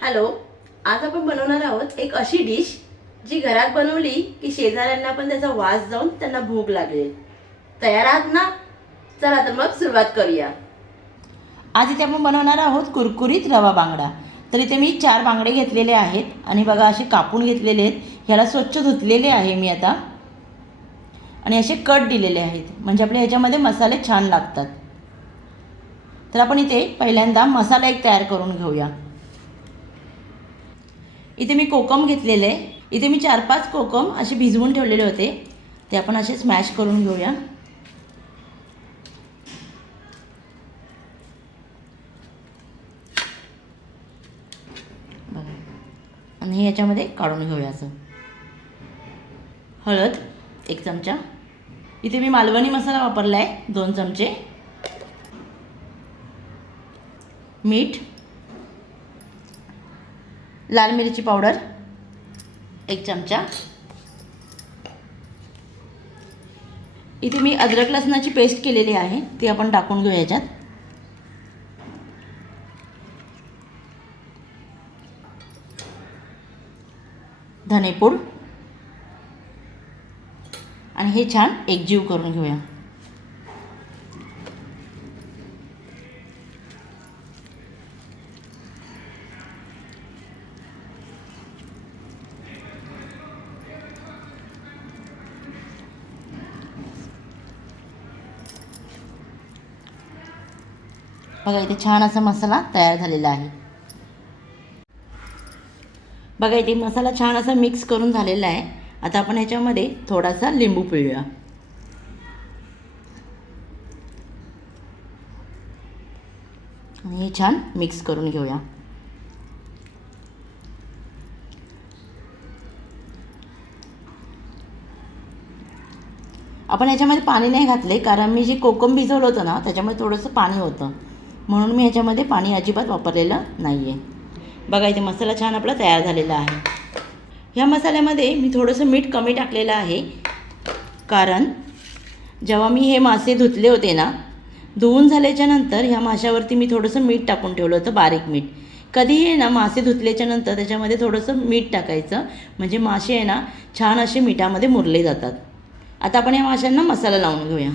Hello. आज आपण बनवणार आहोत एक अशी डिश जी घरात बनवली की शेजाऱ्यांना पण त्याचा वास जाऊन त्यांना भूक लागेल. तयार आहात ना? चला तर मग सुरुवात करूया. आज इथे आपण बनवणार आहोत कुरकुरीत रवा बांगडा. तर इथे मी 4 बांगडे घेतलेले आहेत आणि बघा असे कापून घेतलेले आहेत. ह्याला स्वच्छ धुतलेले आहे मी आता आणि असे कट दिलेले आहेत म्हणजे आपल्या ह्याच्यामध्ये मसाले छान लागतात. तर आपण इथे पहिल्यांदा मसाला एक तयार करून घेऊया. इथे मी कोकम घेतलेले आहे. इथे मी 4-5 कोकम असे भिजवून ठेवलेले होते, ते आपण असे स्मॅश करून घेऊया. बघा आणि हे याच्यामध्ये काढून घेऊया. असं हळद 1 चमचा. इथे मी मालवणी मसाला वापरला आहे 2 चमचे. मीठ, लाल मिरची पावडर 1 चमचा. इथे मी अद्रक लसणाची पेस्ट केलेली आहे, ती आपण टाकून घेऊया याच्यात. धनेपूड आणि हे छान एकजीव करून घेऊया. बघा इथे छान असा मसाला तयार झालेला आहे. बघा इथे मसाला छान असा मिक्स करून झालेला आहे. आता आपण ह्याच्यामध्ये थोडासा लिंबू पिळूया. आणि हे छान मिक्स करून घेऊया. आपण ह्याच्यामध्ये पाणी नाही घातले कारण मी जे कोकम भिजवलं होतं ना त्याच्यामध्ये थोडंसं पाणी होतं, म्हणून मी ह्याच्यामध्ये पाणी अजिबात वापरलेलं नाही आहे. बघा इथे मसाला छान आपला तयार झालेला आहे. ह्या मसाल्यामध्ये मी थोडंसं मीठ कमी टाकलेलं आहे कारण जेव्हा मी हे मासे धुतले होते ना, धुवून झाल्याच्या नंतर ह्या माशावरती मी थोडंसं मीठ टाकून ठेवलं होतं, बारीक मीठ. कधीही ना मासे धुतल्याच्या नंतर त्याच्यामध्ये थोडंसं मीठ टाकायचं म्हणजे मासे आहे ना छान असे मिठामध्ये मुरले जातात. आता आपण या माशांना मसाला लावून घेऊया.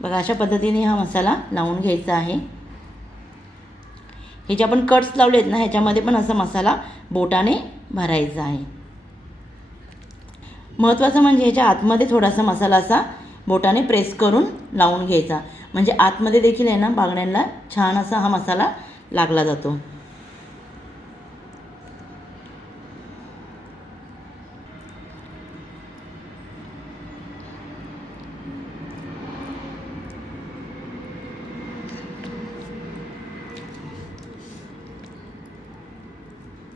बघा अशा पद्धतीने हा मसाला लावून घ्यायचा आहे. हे जे आपण कट्स लावलेत ना ह्याच्यामध्ये पण असा मसाला बोटाने भरायचा आहे. महत्त्वाचं म्हणजे ह्याच्या आतमध्ये थोडासा मसाला असा बोटाने प्रेस करून लावून घ्यायचा म्हणजे आतमध्ये देखील आहे ना बांगड्यांना छान असा हा मसाला लागला जातो.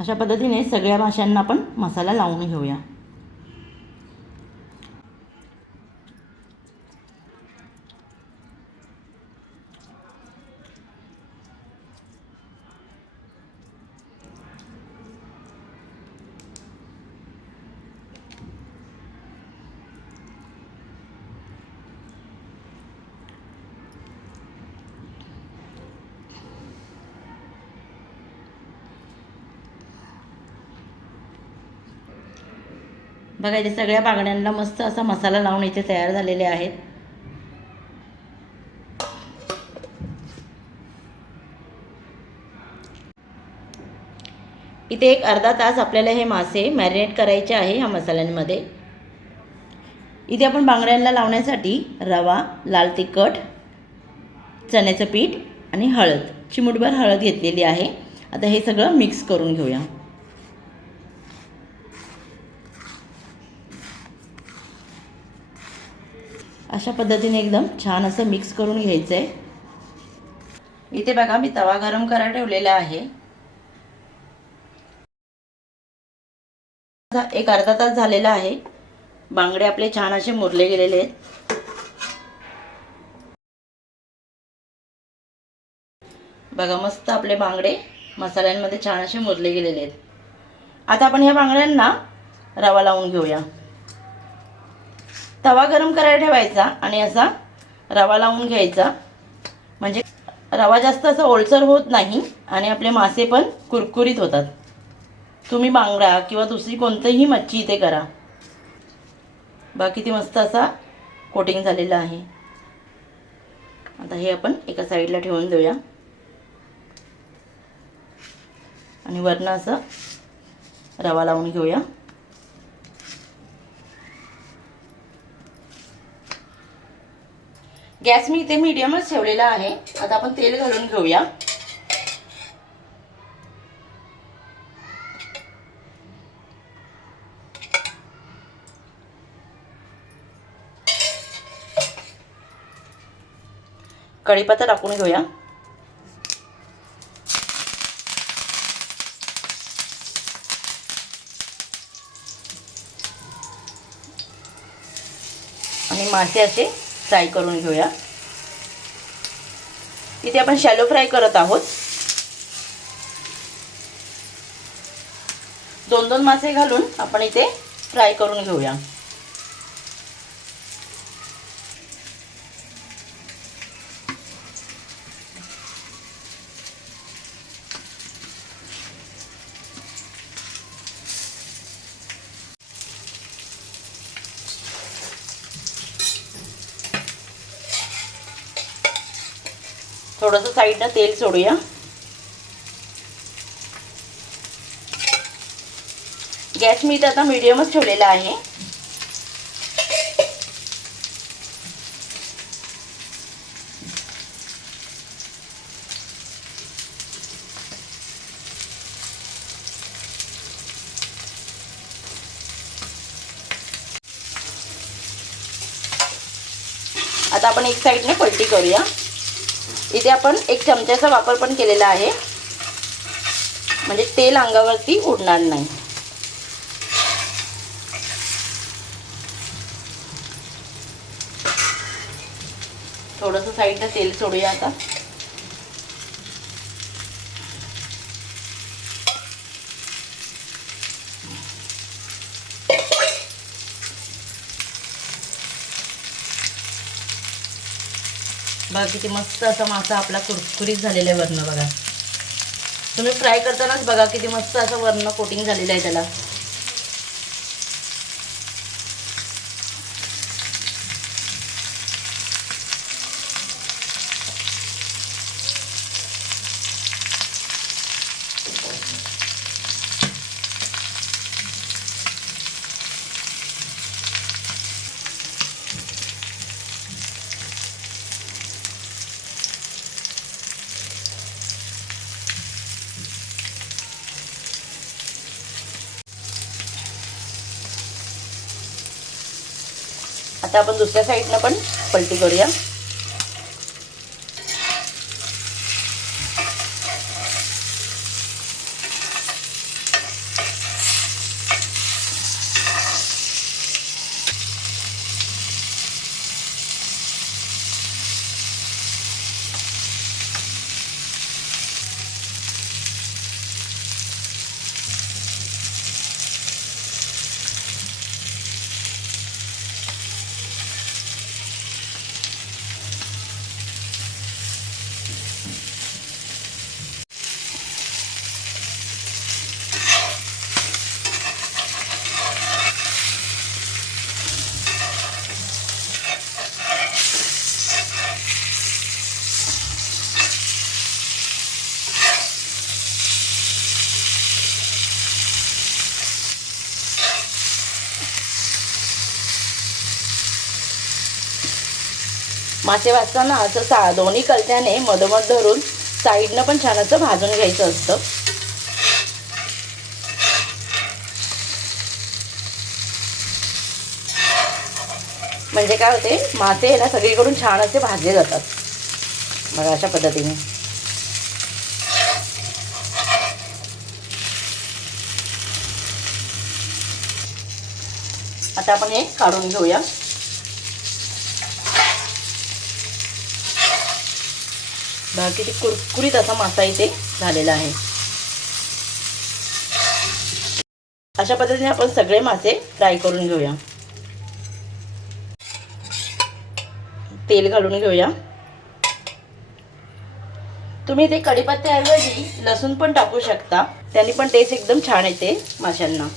अशा पद्धतीने सगळ्या माशांना आपण मसाला लावून घेऊया. बघा इथे सगळ्या बांगड्यांना मस्त असा मसाला लावून इथे तयार झालेले आहेत. इथे एक अर्धा तास आपल्याला हे मासे मॅरिनेट करायचे आहे ह्या मसाल्यांमध्ये. इथे आपण बांगड्यांना लावण्यासाठी रवा, लाल तिखट, चण्याचं पीठ आणि हळद, चिमूटभर हळद घेतलेली आहे. आता हे सगळं मिक्स करून घेऊया. अशा पद्धतीने एकदम छान असं मिक्स करून घ्यायचं आहे. इथे बघा मी तवा गरम करायला ठेवलेला आहे. एक अर्धा तास झालेला आहे. बांगडे आपले छान असे मुरले गेलेले आहेत. बघा मस्त आपले बांगडे मसाल्यांमध्ये छान असे मुरले गेलेले आहेत. आता आपण ह्या बांगड्यांना रवा लावून घेऊया. तवा गरम करायला ठेवायचा आणि असा रवा लावून घ्यायचा, म्हणजे रवा जास्त असं ओलसर होत नाही आणि आपले मासे पण कुरकुरीत होतात. तुम्ही बांगडा किंवा दुसरी कोणतीही मच्छी इथे करा. बघा किती मस्त असा कोटिंग झालेला आहे. आता हे आपण एका साईडला ठेवून देऊया आणि वरनं असं रवा लावून घेऊया. गॅस मी इथे मीडियमच ठेवलेला आहे. आता आपण तेल घालून घेऊया. कढीपत्ता टाकून घेऊया. आणि मासे असे फ्राय करून घेऊया. इथे आपण शॅलो फ्राय करत आहोत. 2-2 मासे घालून आपण इथे फ्राय करून घेऊया. थोडंसं साईडनं तेल सोडूया. गॅस मी इथे आता मीडियमच ठेवलेला आहे. आता आपण एक साईडने पलटी करूया. इथे आपण 1 चमच्याचा वापर पण केलेला आहे, म्हणजे तेल अंगावरती उडणार नाही. थोडंसं साईडनं तेल सोडूया आता. बघा किती मस्त असा मासा आपला कुरकुरीत झालेला आहे वरनं. बघा तुम्ही फ्राय करतानाच बघा किती मस्त असं वरनं कोटिंग झालेलं आहे त्याला. आता आपण दुसऱ्या साईडनं पण पलटी करूया. मासे भाजताना असं दोन्ही कलत्याने मधोमध धरून साईडनं पण छान असं भाजून घ्यायचं असतं. म्हणजे काय होते, मासे ना सगळीकडून छान असे भाजले जातात. बघा अशा पद्धतीने. आता आपण हे काढून घेऊया. बघा किती कुरकुरीत असा मासा इथे झालेला आहे. अशा पद्धतीने आपण सगळे मासे फ्राय करून घेऊया. तेल घालून घेऊया. तुम्ही ते कढीपत्त्याऐवजी लसूण पण टाकू शकता, त्याने पण टेस्ट एकदम छान येते माशांना.